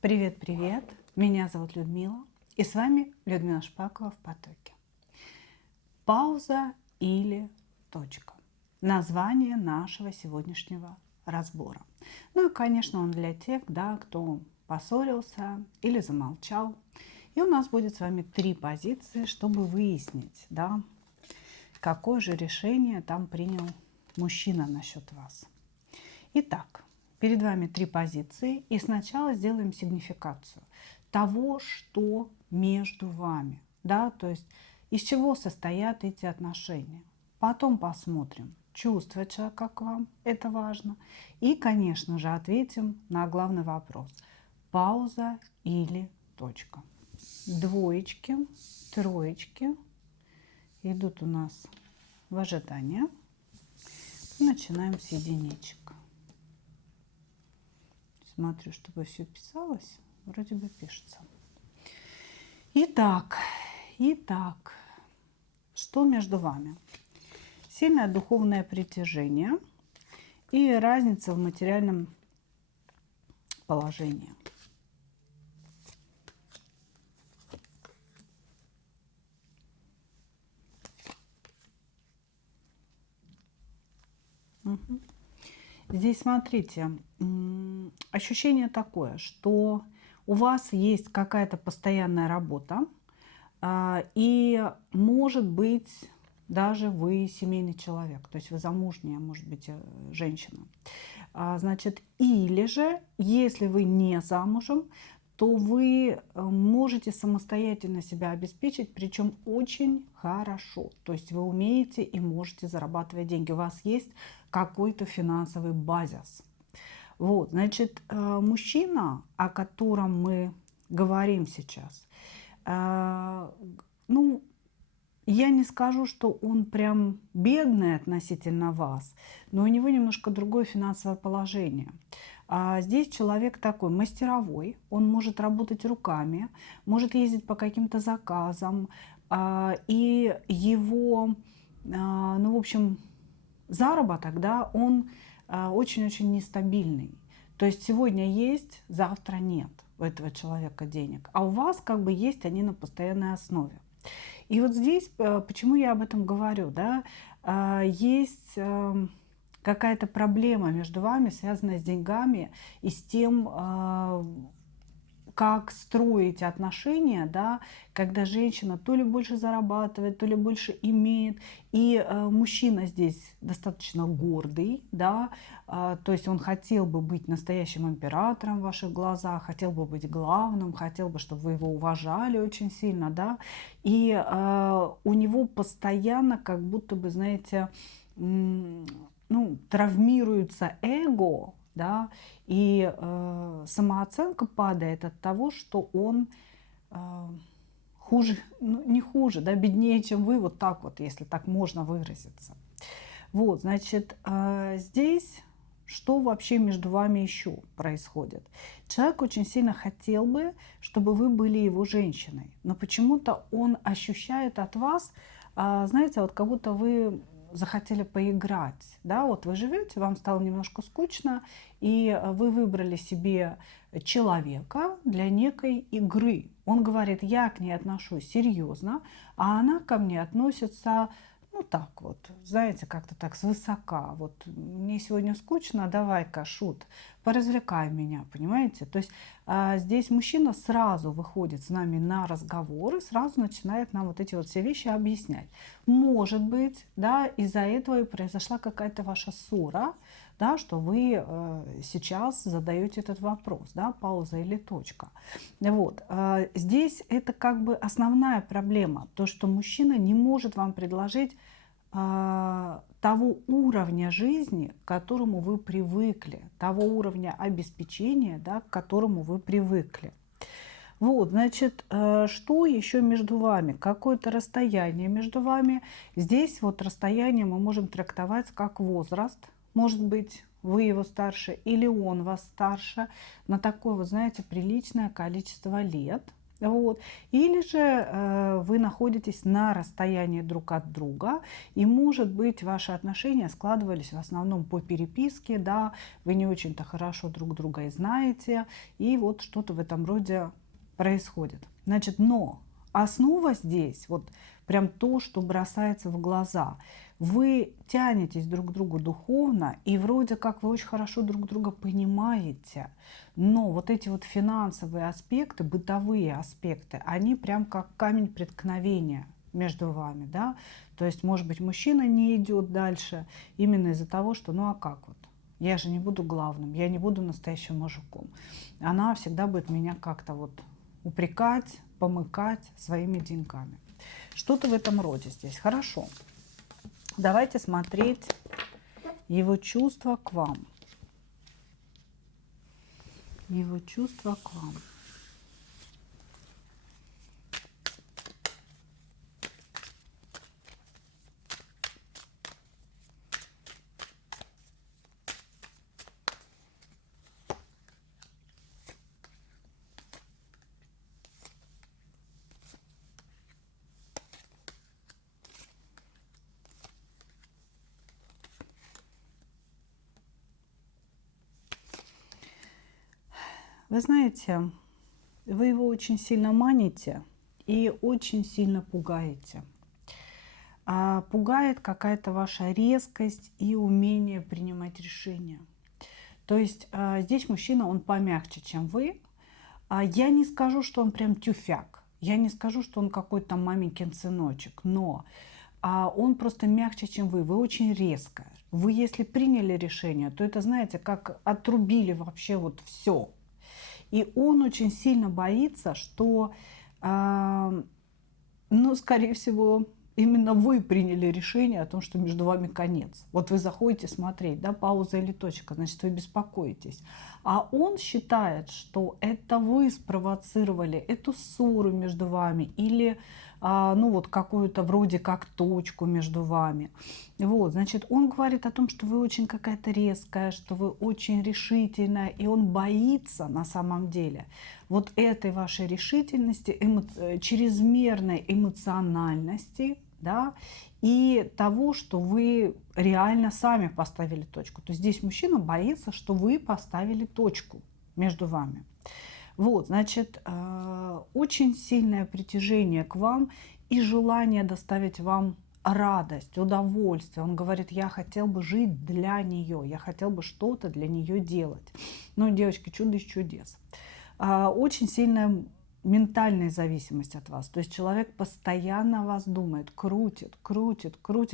Привет-привет! Меня зовут Людмила, и с вами Людмила Шпакова в потоке. Пауза или точка. Название нашего сегодняшнего разбора. Ну и, конечно, он для тех, кто поссорился или замолчал. И у нас будет с вами 3 позиции, чтобы выяснить, какое же решение там принял мужчина насчет вас. Итак, перед вами 3 позиции, и сначала сделаем сигнификацию того, что между вами, то есть из чего состоят эти отношения. Потом посмотрим, чувствует человека к вам, это важно. И, конечно же, ответим на главный вопрос: пауза или точка. Двоечки, троечки идут у нас в ожидание. Начинаем с единичек. Смотрю, чтобы все писалось. Вроде бы пишется. Итак, что между вами? Сильное духовное притяжение и разница в материальном положении. Угу. Здесь, смотрите, ощущение такое, что у вас есть какая-то постоянная работа, и, может быть, даже вы семейный человек, то есть вы замужняя, может быть, женщина. Значит, или же, если вы не замужем, то вы можете самостоятельно себя обеспечить, причем очень хорошо. То есть вы умеете и можете зарабатывать деньги. У вас есть какой-то финансовый базис. Вот, значит, мужчина, о котором мы говорим сейчас, ну, я не скажу, что он прям бедный относительно вас, но у него немножко другое финансовое положение. Здесь человек такой мастеровой, он может работать руками, может ездить по каким-то заказам, и его, ну, в общем, заработок, он очень-очень нестабильный. То есть сегодня есть, завтра нет у этого человека денег, а у вас как бы есть они на постоянной основе. И вот здесь, почему я об этом говорю, есть какая-то проблема между вами, связанная с деньгами и с тем, как строить отношения, когда женщина то ли больше зарабатывает, то ли больше имеет, и мужчина здесь достаточно гордый, то есть он хотел бы быть настоящим императором в ваших глазах, хотел бы быть главным, хотел бы, чтобы вы его уважали очень сильно, и у него постоянно как будто бы, знаете, травмируется эго, и самооценка падает от того, что он хуже, не хуже, беднее, чем вы, вот так вот, если так можно выразиться. Вот, значит, здесь что вообще между вами еще происходит? Человек очень сильно хотел бы, чтобы вы были его женщиной, но почему-то он ощущает от вас, знаете, вот как будто вы захотели поиграть, вот вы живете, вам стало немножко скучно, и вы выбрали себе человека для некой игры. Он говорит: я к ней отношусь серьезно, а она ко мне относится, так вот, знаете, как-то так свысока. Вот мне сегодня скучно, давай-ка, шут, поразвлекай меня, понимаете? То есть здесь мужчина сразу выходит с нами на разговор и сразу начинает нам вот эти вот все вещи объяснять. Может быть, из-за этого и произошла какая-то ваша ссора, что вы сейчас задаете этот вопрос, пауза или точка. Вот. Здесь это как бы основная проблема, то, что мужчина не может вам предложить того уровня жизни, к которому вы привыкли, того уровня обеспечения, к которому вы привыкли. Вот, значит, что еще между вами? Какое-то расстояние между вами. Здесь вот расстояние мы можем трактовать как возраст. Может быть, вы его старше или он вас старше на такое, вот знаете, приличное количество лет. Вот. Или же вы находитесь на расстоянии друг от друга, и, может быть, ваши отношения складывались в основном по переписке, да, вы не очень-то хорошо друг друга и знаете, и вот что-то в этом роде происходит. Значит, но основа здесь, вот прям то, что бросается в глаза. Вы тянетесь друг к другу духовно, и вроде как вы очень хорошо друг друга понимаете, но вот эти вот финансовые аспекты, бытовые аспекты, они прям как камень преткновения между вами, да. То есть, может быть, мужчина не идет дальше именно из-за того, что, ну а как вот? Я же не буду главным, я не буду настоящим мужиком. Она всегда будет меня как-то вот упрекать, помыкать своими деньгами. Что-то в этом роде здесь. Хорошо. Давайте смотреть его чувства к вам. Его чувства к вам. Вы знаете, вы его очень сильно маните и очень сильно пугаете. Пугает какая-то ваша резкость и умение принимать решения. То есть здесь мужчина, он помягче, чем вы. Я не скажу, что он прям тюфяк. Я не скажу, что он какой-то маменькин сыночек. Но он просто мягче, чем вы. Вы очень резко. Вы, если приняли решение, то это, знаете, как отрубили вообще вот все. И он очень сильно боится, что, ну, скорее всего, именно вы приняли решение о том, что между вами конец. Вот вы заходите смотреть, да, пауза или точка, значит, вы беспокоитесь. А он считает, что это вы спровоцировали эту ссору между вами или, ну, вот какую-то вроде как точку между вами. Вот, значит, он говорит о том, что вы очень какая-то резкая, что вы очень решительная, и он боится на самом деле вот этой вашей решительности, чрезмерной эмоциональности, да, и того, что вы реально сами поставили точку. То есть здесь мужчина боится, что вы поставили точку между вами. Вот, значит, очень сильное притяжение к вам и желание доставить вам радость, удовольствие. Он говорит, я хотел бы жить для нее, я хотел бы что-то для нее делать. Ну, девочки, чудо из чудес. Очень сильная ментальная зависимость от вас. То есть человек постоянно о вас думает, крутит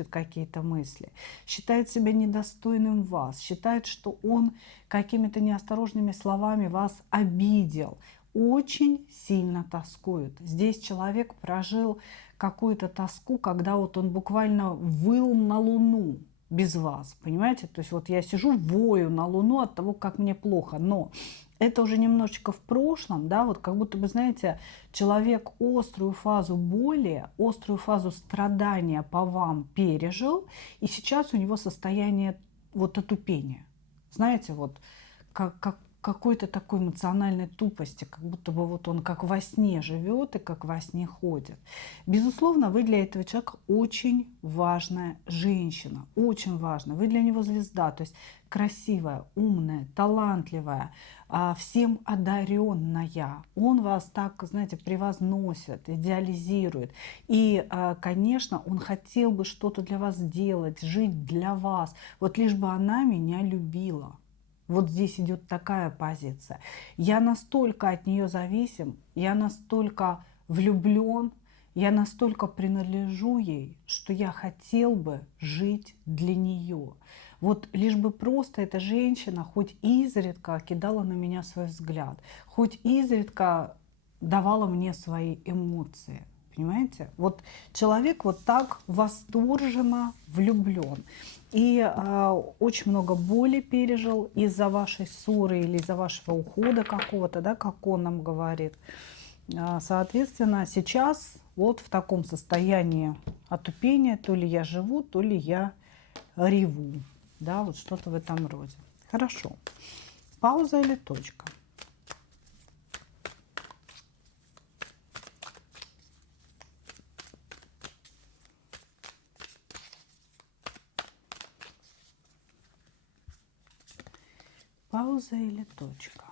какие-то мысли, считает себя недостойным вас, считает, что он какими-то неосторожными словами вас обидел. Очень сильно тоскует. Здесь человек прожил какую-то тоску, когда вот он буквально выл на Луну без вас, понимаете? То есть вот я сижу, вою на Луну от того, как мне плохо, но это уже немножечко в прошлом, да, вот как будто бы, знаете, человек острую фазу боли, острую фазу страдания по вам пережил, и сейчас у него состояние вот отупения. Знаете, вот как какой-то такой эмоциональной тупости, как будто бы вот он как во сне живет и как во сне ходит. Безусловно, вы для этого человека очень важная женщина, очень важна. Вы для него звезда, то есть красивая, умная, талантливая, всем одаренная. Он вас так, знаете, превозносит, идеализирует. И, конечно, он хотел бы что-то для вас сделать, жить для вас. Вот лишь бы она меня любила. Вот здесь идет такая позиция. Я настолько от нее зависим, я настолько влюблен, я настолько принадлежу ей, что я хотел бы жить для нее. Вот лишь бы просто эта женщина хоть изредка кидала на меня свой взгляд, хоть изредка давала мне свои эмоции. Понимаете? Вот человек вот так восторженно влюблен. И очень много боли пережил из-за вашей ссоры или из-за вашего ухода какого-то, да, как он нам говорит. Соответственно, сейчас вот в таком состоянии отупения, то ли я живу, то ли я реву. Да, вот что-то в этом роде. Хорошо. Пауза или точка? Пауза или точка?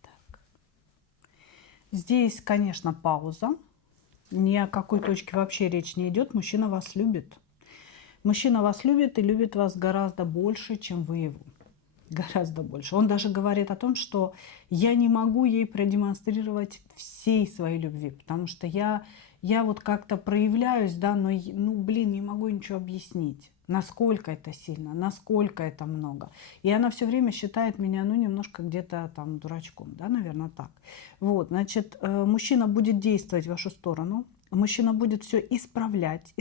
Так. Здесь, конечно, пауза. Ни о какой точке вообще речь не идет. Мужчина вас любит. Мужчина вас любит и любит вас гораздо больше, чем вы его. Гораздо больше. Он даже говорит о том, что я не могу ей продемонстрировать всей своей любви, потому что я вот как-то проявляюсь, да, но, ну, блин, не могу ничего объяснить, насколько это сильно, насколько это много. И она все время считает меня, ну, немножко где-то там дурачком, да, наверное, так. Вот, значит, мужчина будет действовать в вашу сторону, мужчина будет все исправлять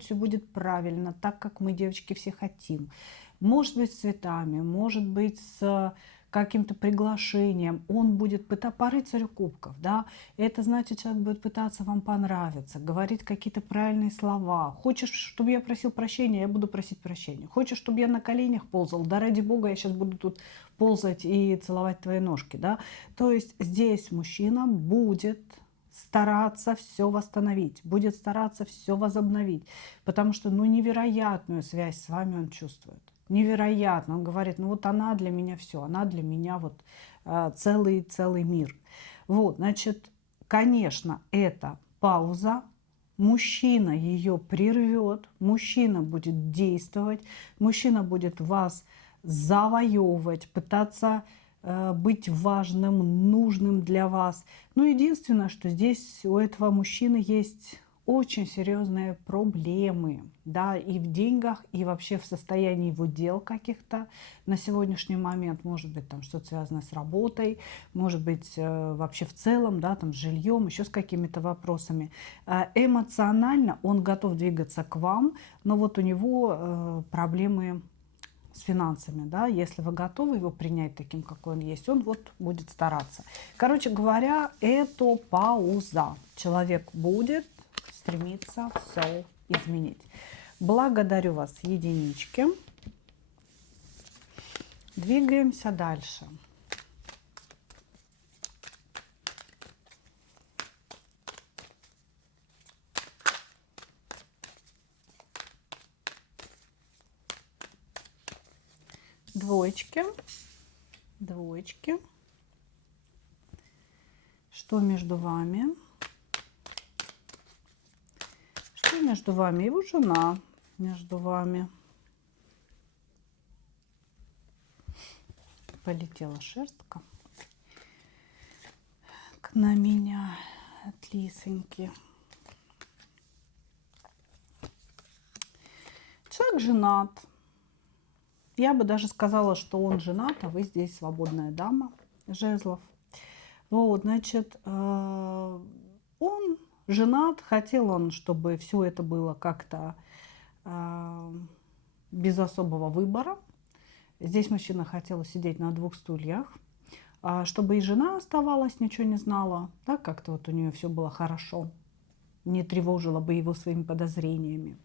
все будет правильно, так, как мы, девочки, все хотим. Может быть, с цветами, может быть, с каким-то приглашением. Он будет пытаться по рыцарю кубков, да. Это значит, человек будет пытаться вам понравиться, говорить какие-то правильные слова. Хочешь, чтобы я просил прощения, я буду просить прощения. Хочешь, чтобы я на коленях ползал, да ради бога, я сейчас буду тут ползать и целовать твои ножки, да. То есть здесь мужчина будет стараться все восстановить, будет стараться все возобновить, потому что, ну, невероятную связь с вами он чувствует. Невероятно. Он говорит, ну вот она для меня все, она для меня вот целый мир. Вот, значит, конечно, это пауза. Мужчина ее прервет, мужчина будет действовать, мужчина будет вас завоевывать, пытаться быть важным, нужным для вас. Но единственное, что здесь у этого мужчины есть очень серьезные проблемы, да, и в деньгах, и вообще в состоянии его дел каких-то на сегодняшний момент. Может быть, там что-то связано с работой, может быть, вообще в целом, да, там с жильем, еще с какими-то вопросами. Эмоционально он готов двигаться к вам, но вот у него проблемы с финансами, да, если вы готовы его принять таким, какой он есть, он вот будет стараться. Короче говоря, это пауза. Человек будет стремиться все изменить. Благодарю вас, единички. Двигаемся дальше. Двоечки. Двоечки. Что между вами? Что между вами? Его жена между вами. Полетела шерстка на меня от лисоньки. Человек женат. Я бы даже сказала, что он женат, а вы здесь свободная дама жезлов. Вот, значит, он женат, хотел он, чтобы все это было как-то без особого выбора. Здесь мужчина хотел сидеть на двух стульях, чтобы и жена оставалась, ничего не знала, да, как-то вот у нее все было хорошо, не тревожило бы его своими подозрениями.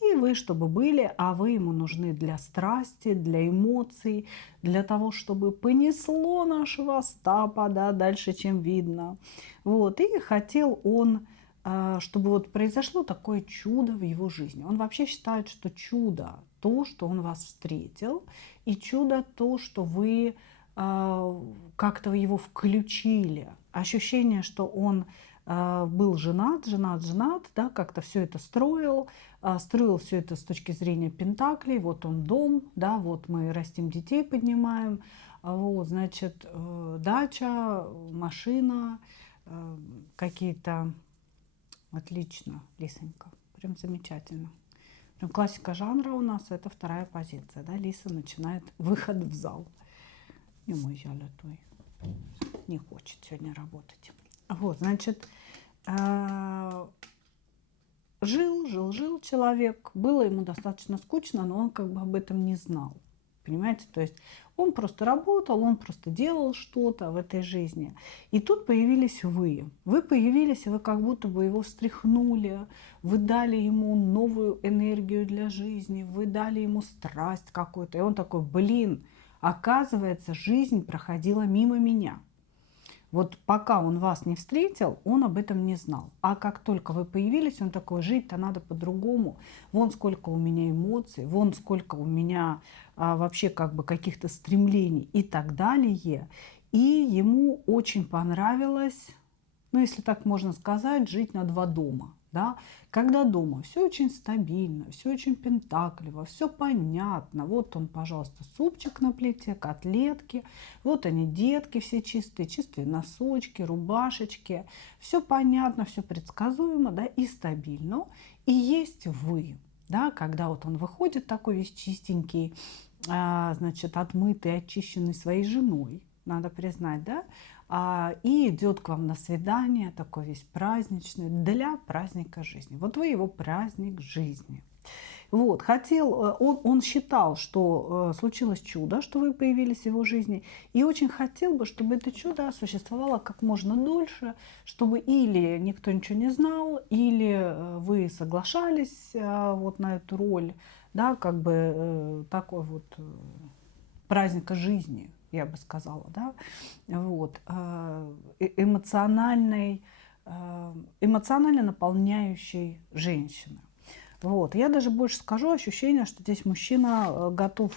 И вы, чтобы были, а вы ему нужны для страсти, для эмоций, для того, чтобы понесло нашего Остапа, да, дальше, чем видно. Вот. И хотел он, чтобы вот произошло такое чудо в его жизни. Он вообще считает, что чудо то, что он вас встретил, и чудо то, что вы как-то его включили. Ощущение, что он был женат, да, как-то все это строил все это с точки зрения пентаклей. Вот он дом, да, вот мы растим детей, поднимаем, вот, значит, дача, машина, какие-то, отлично, лисонька, прям замечательно. Прям классика жанра у нас, это вторая позиция, да, лиса начинает выход в зал. И мой жалютой не хочет сегодня работать. Вот, значит, жил человек, было ему достаточно скучно, но он как бы об этом не знал. Понимаете, то есть он просто работал, он просто делал что-то в этой жизни. И тут появились вы. Вы появились, и вы как будто бы его встряхнули, вы дали ему новую энергию для жизни, вы дали ему страсть какую-то. И он такой, блин, оказывается, жизнь проходила мимо меня. Вот пока он вас не встретил, он об этом не знал. А как только вы появились, он такой: жить-то надо по-другому. Вон сколько у меня эмоций, вон сколько у меня вообще как бы каких-то стремлений и так далее. И ему очень понравилось, ну, если так можно сказать, жить на два дома. Да? Когда дома все очень стабильно, все очень пентакливо, все понятно. Вот он, пожалуйста, супчик на плите, котлетки. Вот они, детки все чистые, чистые носочки, рубашечки. Все понятно, все предсказуемо, да, и стабильно. И есть вы, да, когда вот он выходит такой весь чистенький, значит, отмытый, очищенный своей женой, надо признать, да, и идет к вам на свидание, такой весь праздничный, для праздника жизни. Вот вы его праздник жизни. Вот, он считал, что случилось чудо, что вы появились в его жизни, и очень хотел бы, чтобы это чудо существовало как можно дольше, чтобы или никто ничего не знал, или вы соглашались вот на эту роль, да, как бы такой вот праздника жизни, я бы сказала, да, вот, эмоционально наполняющей женщины. Вот. Я даже больше скажу, ощущение, что здесь мужчина готов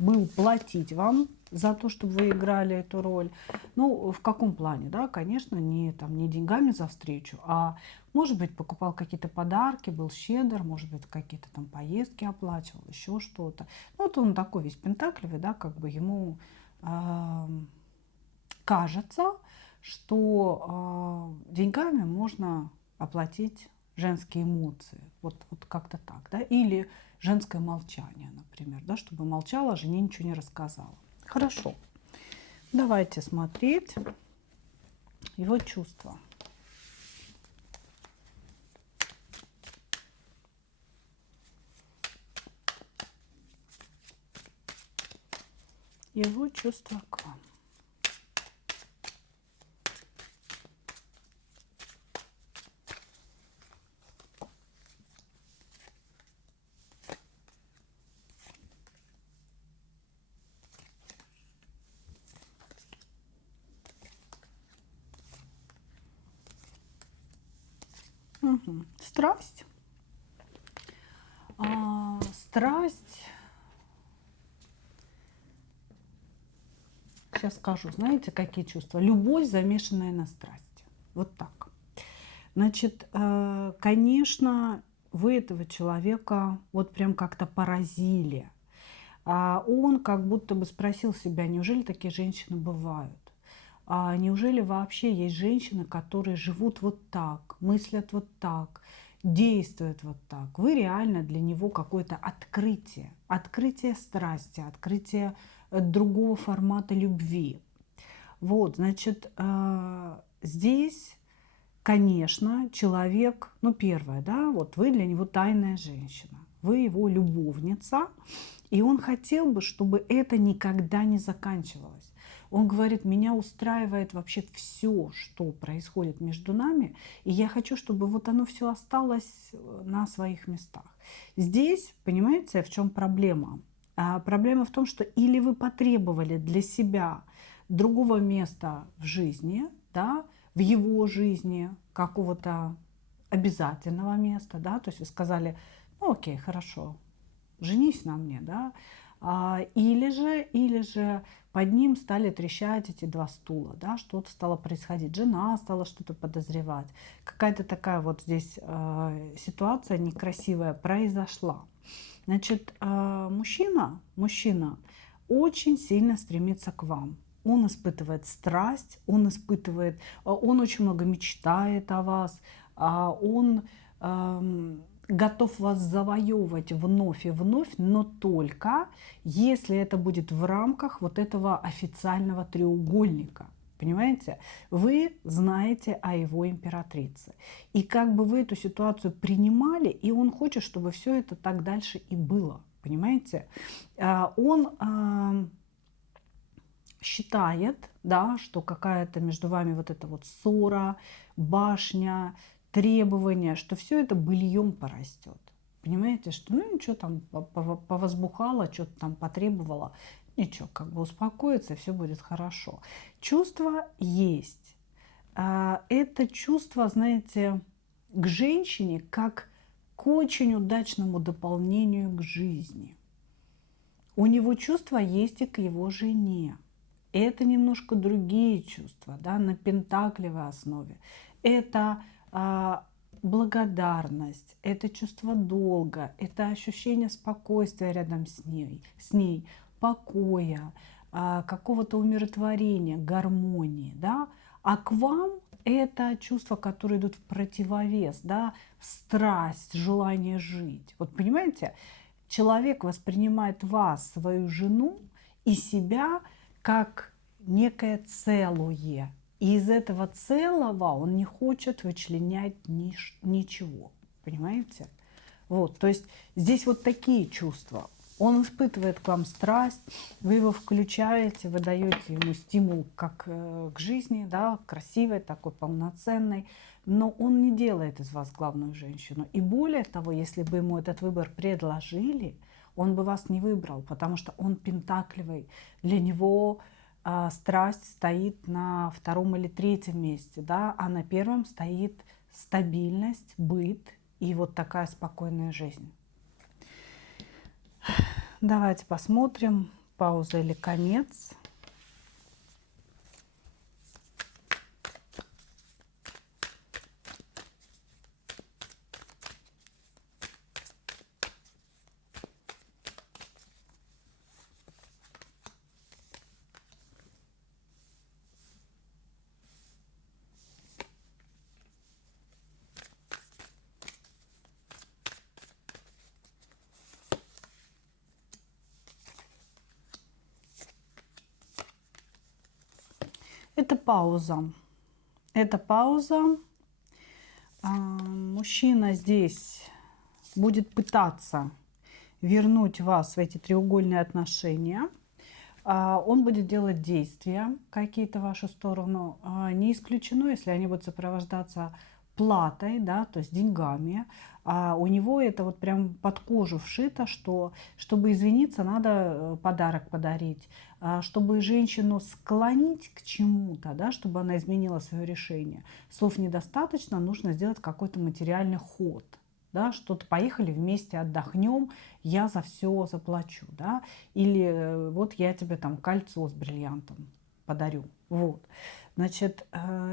был платить вам за то, чтобы вы играли эту роль. Ну, в каком плане, да, конечно, не деньгами за встречу, а, может быть, покупал какие-то подарки, был щедр, может быть, какие-то там поездки оплачивал, еще что-то. Ну, вот он такой весь пентакливый, да, как бы ему кажется, что деньгами можно оплатить женские эмоции, вот как-то так, да, или женское молчание, например, да, чтобы молчала, жене ничего не рассказала. Хорошо, давайте смотреть его чувства. Его чувства к вам. Угу. Страсть. Страсть. Сейчас скажу, знаете, какие чувства? Любовь, замешанная на страсти. Вот так. Значит, конечно, вы этого человека вот прям как-то поразили. Он как будто бы спросил себя, неужели такие женщины бывают? Неужели вообще есть женщины, которые живут вот так, мыслят вот так, действуют вот так? Вы реально для него какое-то открытие, открытие страсти, открытие другого формата любви. Вот, значит, здесь, конечно, человек, ну, первое, да, вот вы для него тайная женщина, вы его любовница, и он хотел бы, чтобы это никогда не заканчивалось. Он говорит, меня устраивает вообще все, что происходит между нами, и я хочу, чтобы вот оно все осталось на своих местах. Здесь, понимаете, в чем проблема? Проблема в том, что или вы потребовали для себя другого места в жизни, да, в его жизни, какого-то обязательного места, да, то есть вы сказали, ну окей, хорошо, женись на мне, да, или же под ним стали трещать эти два стула, да, что-то стало происходить, жена стала что-то подозревать, какая-то такая вот здесь ситуация некрасивая произошла. Значит, мужчина очень сильно стремится к вам. Он испытывает страсть, он очень много мечтает о вас, он готов вас завоевывать вновь и вновь, но только если это будет в рамках вот этого официального треугольника. Понимаете? Вы знаете о его императрице. И как бы вы эту ситуацию принимали, и он хочет, чтобы все это так дальше и было. Понимаете? Он считает, да, что какая-то между вами вот эта вот ссора, башня, требования, что все это быльем порастет. Понимаете, что ну ничего там повозбухало, что-то там потребовало, ничего, как бы успокоится, и все будет хорошо. Чувства есть. это чувство, знаете, к женщине как к очень удачному дополнению к жизни. У него чувства есть и к его жене. Это немножко другие чувства, да, на пентаклевой основе. Это благодарность, это чувство долга, это ощущение спокойствия рядом с ней покоя, какого-то умиротворения, гармонии, да. А к вам это чувства, которые идут в противовес, да, страсть, желание жить. Вот понимаете, человек воспринимает вас, свою жену и себя как некое целое. И из этого целого он не хочет вычленять ничего. Понимаете? Вот, то есть здесь вот такие чувства. Он испытывает к вам страсть, вы его включаете, вы даете ему стимул как к жизни, да, красивой, такой полноценной, но он не делает из вас главную женщину. И более того, если бы ему этот выбор предложили, он бы вас не выбрал, потому что он пентаклевый. Для него страсть стоит на втором или третьем месте, да, а на первом стоит стабильность, быт и вот такая спокойная жизнь. Давайте посмотрим, пауза или конец. Это пауза. Это пауза. Мужчина здесь будет пытаться вернуть вас в эти треугольные отношения. Он будет делать действия какие-то в вашу сторону. Не исключено, если они будут сопровождаться платой, да, то есть деньгами. У него это вот прям под кожу вшито, что чтобы извиниться, надо подарок подарить. Чтобы женщину склонить к чему-то, да, чтобы она изменила свое решение. Слов недостаточно, нужно сделать какой-то материальный ход. Да, что-то поехали вместе, отдохнем, я за все заплачу. Да? Или вот я тебе там кольцо с бриллиантом подарю. Вот. Значит,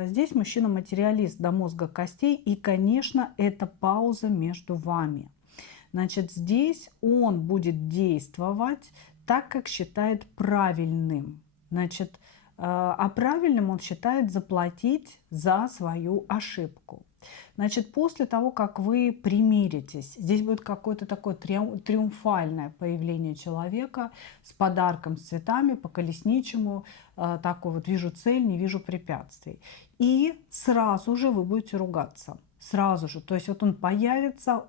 здесь мужчина материалист до мозга костей. И, конечно, это пауза между вами. Значит, здесь он будет действовать так, как считает правильным. Значит, а правильным он считает заплатить за свою ошибку. Значит, после того, как вы примиритесь, здесь будет какое-то такое триумфальное появление человека с подарком, с цветами, по колесничему, такой вот вижу цель, не вижу препятствий. И сразу же вы будете ругаться, сразу же. То есть вот он появится,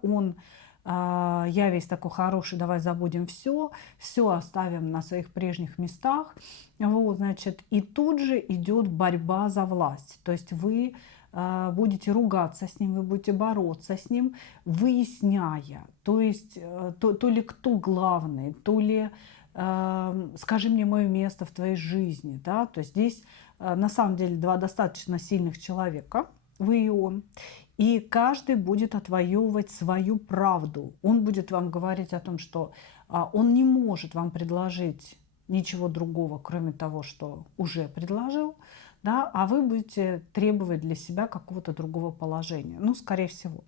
я весь такой хороший, давай забудем все оставим на своих прежних местах. Вот, значит, и тут же идет борьба за власть. То есть вы будете ругаться с ним, вы будете бороться с ним, выясняя, то есть то ли кто главный, то ли скажи мне мое место в твоей жизни. Да? То есть здесь на самом деле два достаточно сильных человека, вы и он. И каждый будет отвоевывать свою правду. Он будет вам говорить о том, что он не может вам предложить ничего другого, кроме того, что уже предложил. Да, а вы будете требовать для себя какого-то другого положения. Ну, скорее всего.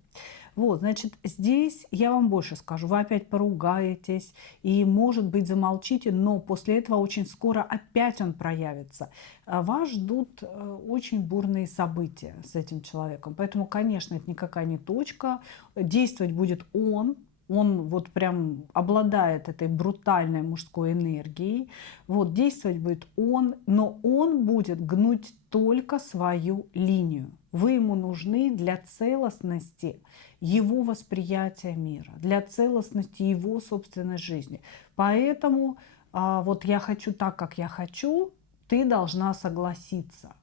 Вот, значит, здесь я вам больше скажу. Вы опять поругаетесь и, может быть, замолчите, но после этого очень скоро опять он проявится. Вас ждут очень бурные события с этим человеком. Поэтому, конечно, это никакая не точка. Действовать будет он. Он вот прям обладает этой брутальной мужской энергией. Вот действовать будет он, но он будет гнуть только свою линию. Вы ему нужны для целостности его восприятия мира, для целостности его собственной жизни. Поэтому вот я хочу так, как я хочу, ты должна согласиться.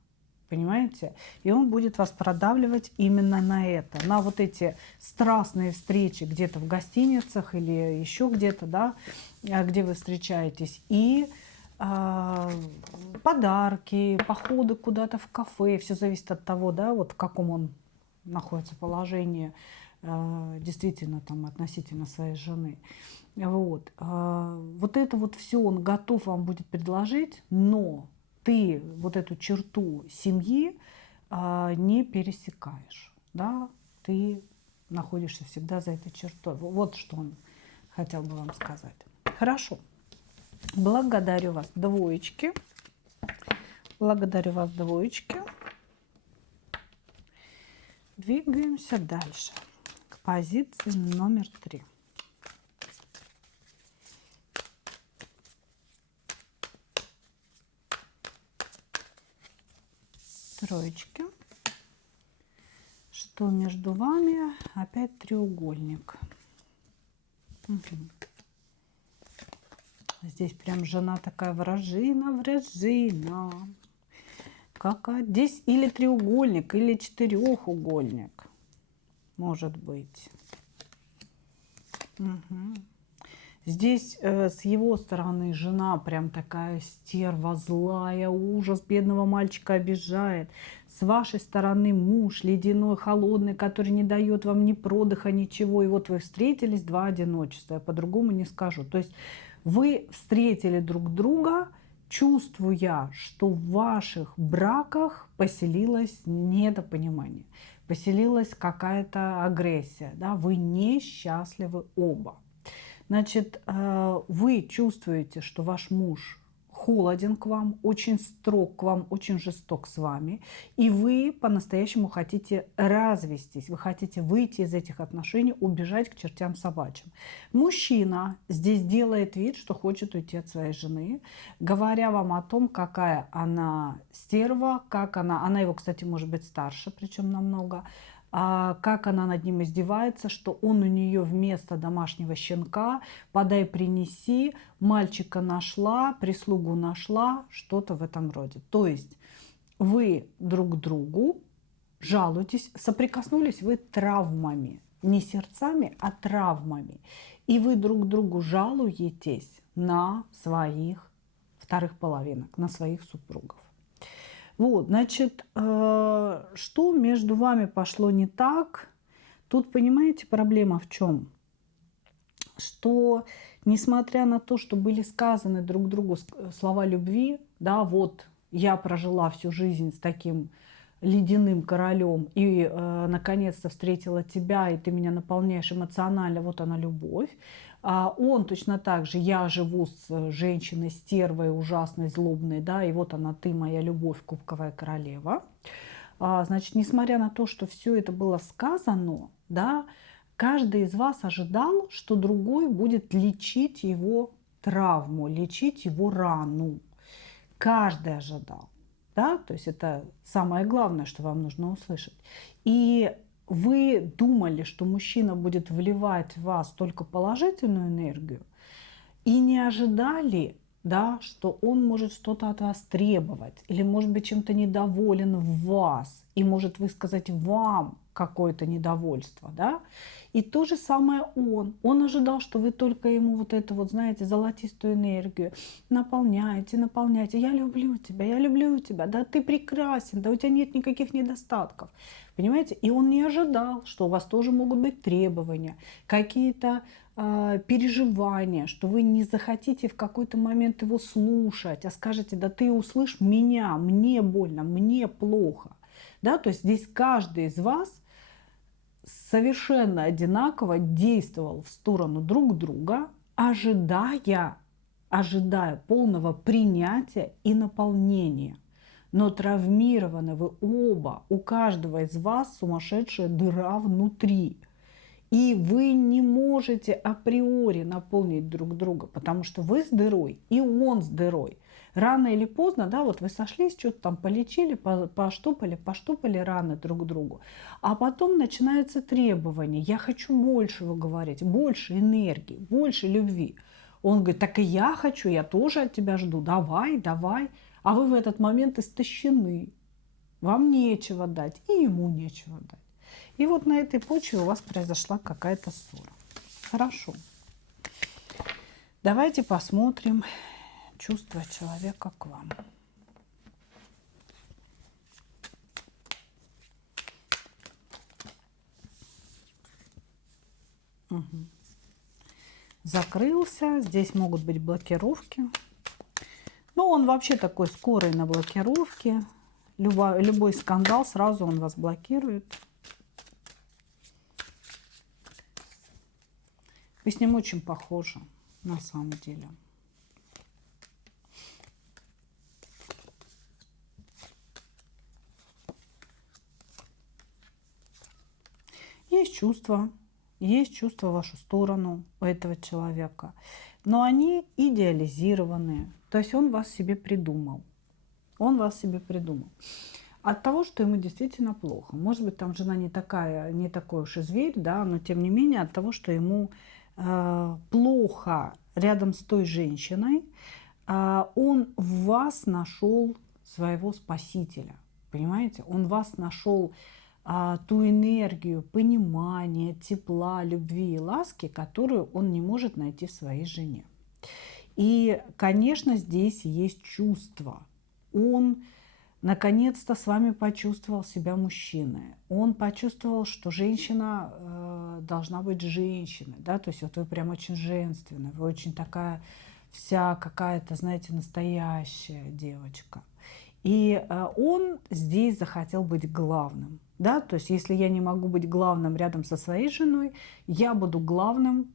Понимаете? И он будет вас продавливать именно на это, на вот эти страстные встречи где-то в гостиницах или еще где-то, да, где вы встречаетесь. И подарки, походы куда-то в кафе. Все зависит от того, да, вот в каком он находится положении, действительно, там, относительно своей жены. Вот. Вот это вот все он готов вам будет предложить, но ты вот эту черту семьи не пересекаешь, да, ты находишься всегда за этой чертой. Вот что он хотел бы вам сказать. Хорошо. Благодарю вас, двоечки. Благодарю вас, двоечки. Двигаемся дальше к позиции номер 3. Троечки. Что между вами? Опять треугольник. Угу. Здесь прям жена такая вражина. Какая? Здесь или треугольник, или четырехугольник. Может быть. Угу. Здесь с его стороны жена прям такая стерва, злая, ужас, бедного мальчика обижает. С вашей стороны муж ледяной, холодный, который не дает вам ни продыха, ничего. И вот вы встретились, два одиночества, я по-другому не скажу. То есть вы встретили друг друга, чувствуя, что в ваших браках поселилось недопонимание, поселилась какая-то агрессия. Да? Вы несчастливы оба. Значит, вы чувствуете, что ваш муж холоден к вам, очень строг к вам, очень жесток с вами, и вы по-настоящему хотите развестись, вы хотите выйти из этих отношений, убежать к чертям собачьим. Мужчина здесь делает вид, что хочет уйти от своей жены, говоря вам о том, какая она стерва, как она его, кстати, может быть старше, причем намного, как она над ним издевается, что он у нее вместо домашнего щенка, подай принеси, мальчика нашла, прислугу нашла, что-то в этом роде. То есть вы друг другу жалуетесь, соприкоснулись вы травмами, не сердцами, а травмами. И вы друг другу жалуетесь на своих вторых половинок, на своих супругов. Вот, значит, что между вами пошло не так? Тут, понимаете, проблема в чем? Что, несмотря на то, что были сказаны друг другу слова любви, да, вот я прожила всю жизнь с таким ледяным королем и наконец-то встретила тебя, и ты меня наполняешь эмоционально, вот она любовь. Он точно так же, я живу с женщиной стервой, ужасной, злобной, да, и вот она, ты моя любовь, кубковая королева. Значит, несмотря на то, что все это было сказано, да, каждый из вас ожидал, что другой будет лечить его травму, лечить его рану. Каждый ожидал. Да? То есть это самое главное, что вам нужно услышать. И вы думали, что мужчина будет вливать в вас только положительную энергию, и не ожидали, да, что он может что-то от вас требовать, или может быть чем-то недоволен в вас, и может высказать вам какое-то недовольство, да. И то же самое он ожидал, что вы только ему вот эту вот, знаете, золотистую энергию наполняете, я люблю тебя, да, ты прекрасен, да, у тебя нет никаких недостатков, понимаете. И он не ожидал, что у вас тоже могут быть требования, какие-то переживания, что вы не захотите в какой-то момент его слушать, а скажете, да ты услышь меня, мне больно, мне плохо, да, то есть здесь каждый из вас совершенно одинаково действовал в сторону друг друга, ожидая полного принятия и наполнения. Но травмированы вы оба, у каждого из вас сумасшедшая дыра внутри. И вы не можете априори наполнить друг друга, потому что вы с дырой, и он с дырой. Рано или поздно, да, вот вы сошлись, что-то там полечили, поштопали раны друг другу. А потом начинаются требования. Я хочу больше, вы говорите, больше энергии, больше любви. Он говорит, так и я хочу, я тоже от тебя жду, давай. А вы в этот момент истощены. Вам нечего дать, и ему нечего дать. И вот на этой почве у вас произошла какая-то ссора. Хорошо. Давайте посмотрим чувства человека к вам. Угу. Закрылся. Здесь могут быть блокировки. Но он вообще такой скорый на блокировке. Любой скандал, сразу он вас блокирует. Вы с ним очень похожи, на самом деле. Есть чувства в вашу сторону у этого человека, но они идеализированные. То есть он вас себе придумал. Он вас себе придумал. От того, что ему действительно плохо. Может быть, там жена не такой уж и зверь, да, но тем не менее от того, что ему плохо рядом с той женщиной, он в вас нашел своего спасителя. Понимаете? Он в вас нашел ту энергию, понимания, тепла, любви и ласки, которую он не может найти в своей жене. И, конечно, здесь есть чувство. Он наконец-то с вами почувствовал себя мужчиной. Он почувствовал, что женщина должна быть женщиной. Да? То есть вот вы прям очень женственная, вы очень такая вся какая-то, знаете, настоящая девочка. И он здесь захотел быть главным. Да? То есть если я не могу быть главным рядом со своей женой, я буду главным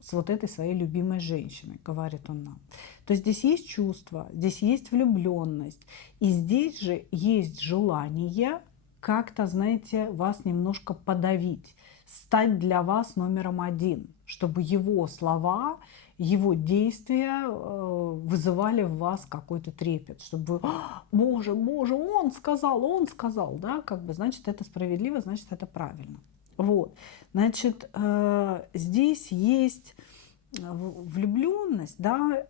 с вот этой своей любимой женщиной, говорит он нам. То есть здесь есть чувство, здесь есть влюбленность. И здесь же есть желание как-то, знаете, вас немножко подавить, стать для вас номером один, чтобы его слова, его действия вызывали в вас какой-то трепет, чтобы вы, боже, боже, он сказал, да, как бы, значит, это справедливо, значит, это правильно. Вот, значит, здесь есть влюбленность, да,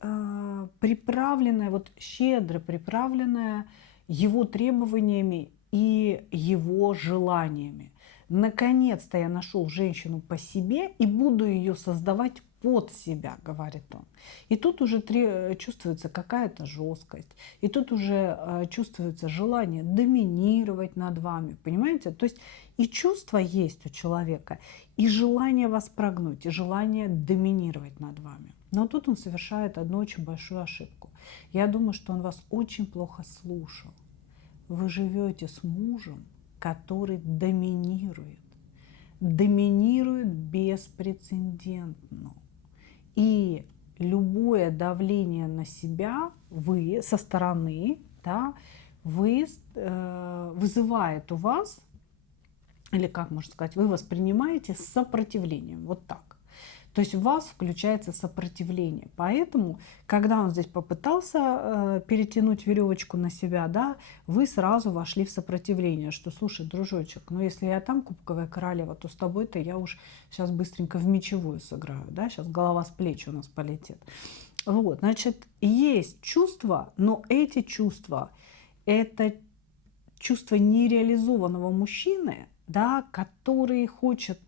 приправленная, вот щедро приправленная его требованиями и его желаниями. Наконец-то я нашел женщину по себе и буду ее создавать под себя, говорит он. И тут уже чувствуется какая-то жесткость, и тут уже чувствуется желание доминировать над вами, понимаете? То есть и чувство есть у человека, и желание вас прогнуть, и желание доминировать над вами. Но тут он совершает одну очень большую ошибку. Я думаю, что он вас очень плохо слушал. Вы живете с мужем, который доминирует беспрецедентно. И любое давление на себя вы со стороны, да, вызывает у вас, или как можно сказать, вы воспринимаете с сопротивлением. Вот так. То есть в вас включается сопротивление. Поэтому, когда он здесь попытался перетянуть веревочку на себя, да, вы сразу вошли в сопротивление, что, слушай, дружочек, ну если я там кубковая королева, то с тобой-то я уж сейчас быстренько в мечевую сыграю, да, сейчас голова с плеч у нас полетит. Вот, значит, есть чувства, но эти чувства, это чувство нереализованного мужчины, да, который хочет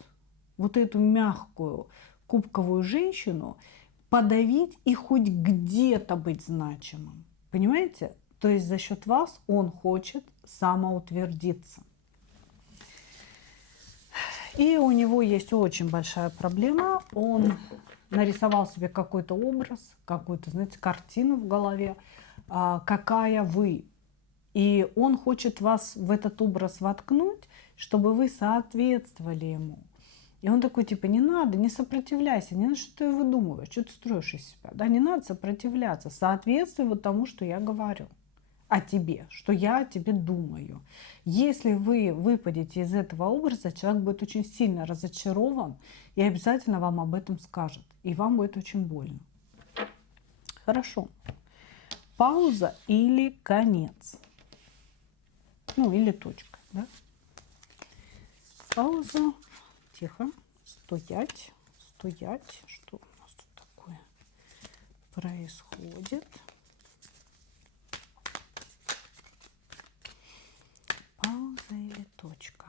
вот эту мягкую, кубковую женщину подавить и хоть где-то быть значимым. Понимаете? То есть за счет вас он хочет самоутвердиться. И у него есть очень большая проблема. Он нарисовал себе какой-то образ, какую-то, знаете, картину в голове, какая вы. И он хочет вас в этот образ воткнуть, чтобы вы соответствовали ему. И он такой, типа, не надо, не сопротивляйся, не надо, что ты выдумываешь, что ты строишь из себя. Да, не надо сопротивляться, соответствуй вот тому, что я говорю о тебе, что я о тебе думаю. Если вы выпадете из этого образа, человек будет очень сильно разочарован и обязательно вам об этом скажет. И вам будет очень больно. Хорошо. Пауза или конец. Ну, или точка, да? Пауза. Тихо. Стоять. Стоять. Что у нас тут такое происходит? Пауза или точка?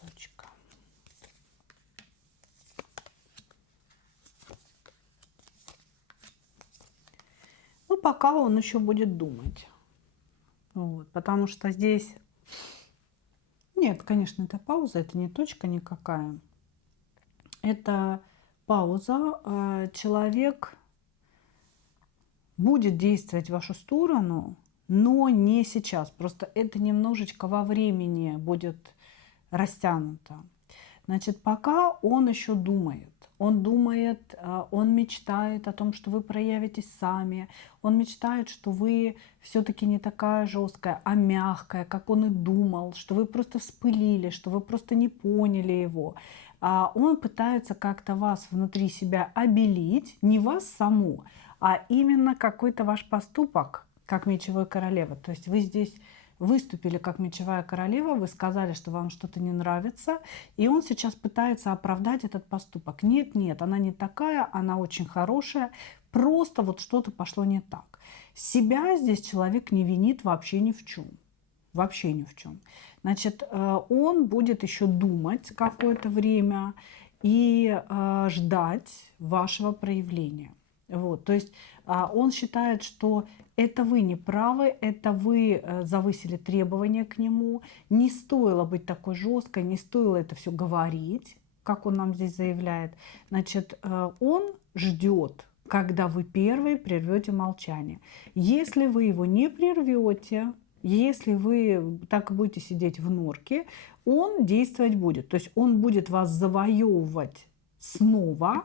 точка. Ну, пока он еще будет думать. Вот, потому что здесь... Нет, конечно, это пауза, это не точка никакая. Это пауза. Человек будет действовать в вашу сторону, но не сейчас. Просто это немножечко во времени будет растянуто. Значит, пока он еще думает. Он думает, он мечтает о том, что вы проявитесь сами. Он мечтает, что вы все-таки не такая жесткая, а мягкая, как он и думал, что вы просто вспылили, что вы просто не поняли его. Он пытается как-то вас внутри себя обелить, не вас саму, а именно какой-то ваш поступок, как мечевой королева. То есть вы здесь выступили как мечевая королева, вы сказали, что вам что-то не нравится, и он сейчас пытается оправдать этот поступок. Нет, нет, она не такая, она очень хорошая, просто вот что-то пошло не так. Себя здесь человек не винит вообще ни в чем. Вообще ни в чем. Значит, он будет еще думать какое-то время и ждать вашего проявления. Вот, то есть он считает, что это вы не правы, это вы завысили требования к нему, не стоило быть такой жесткой, не стоило это все говорить, как он нам здесь заявляет. Значит, он ждет, когда вы первые прервете молчание. Если вы его не прервете, если вы так и будете сидеть в норке, он действовать будет. То есть он будет вас завоевывать снова,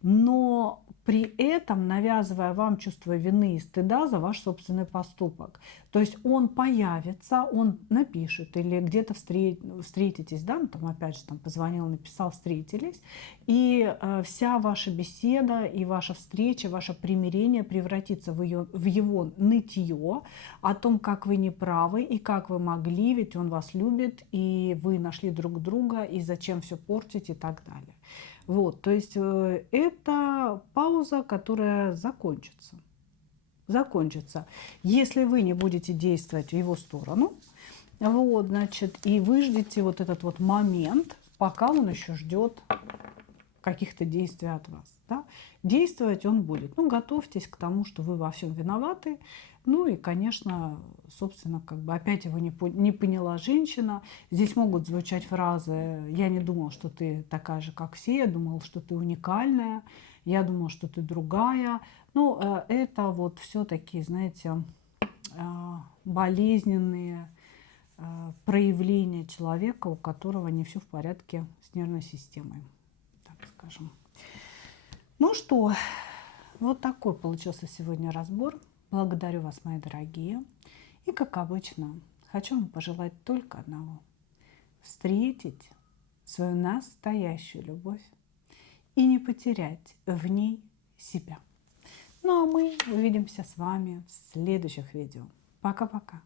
но при этом навязывая вам чувство вины и стыда за ваш собственный поступок. То есть он появится, он напишет или где-то встретитесь, да, ну, там опять же там позвонил, написал, встретились, и вся ваша беседа и ваша встреча, ваше примирение превратится в его нытье о том, как вы неправы и как вы могли, ведь он вас любит, и вы нашли друг друга, и зачем все портить и так далее. Вот, то есть это пауза, которая закончится. Закончится. Если вы не будете действовать в его сторону, вот, значит, и вы ждете вот этот вот момент, пока он еще ждет каких-то действий от вас. Да? Действовать он будет. Ну, готовьтесь к тому, что вы во всем виноваты. Ну и, конечно, собственно, как бы опять его не поняла женщина. Здесь могут звучать фразы: «Я не думал, что ты такая же, как все. Я думал, что ты уникальная. Я думал, что ты другая». Ну, это вот все-таки, знаете, болезненные проявления человека, у которого не все в порядке с нервной системой, так скажем. Ну что, вот такой получился сегодня разбор. Благодарю вас, мои дорогие. И, как обычно, хочу вам пожелать только одного: встретить свою настоящую любовь и не потерять в ней себя. Ну а мы увидимся с вами в следующих видео. Пока-пока.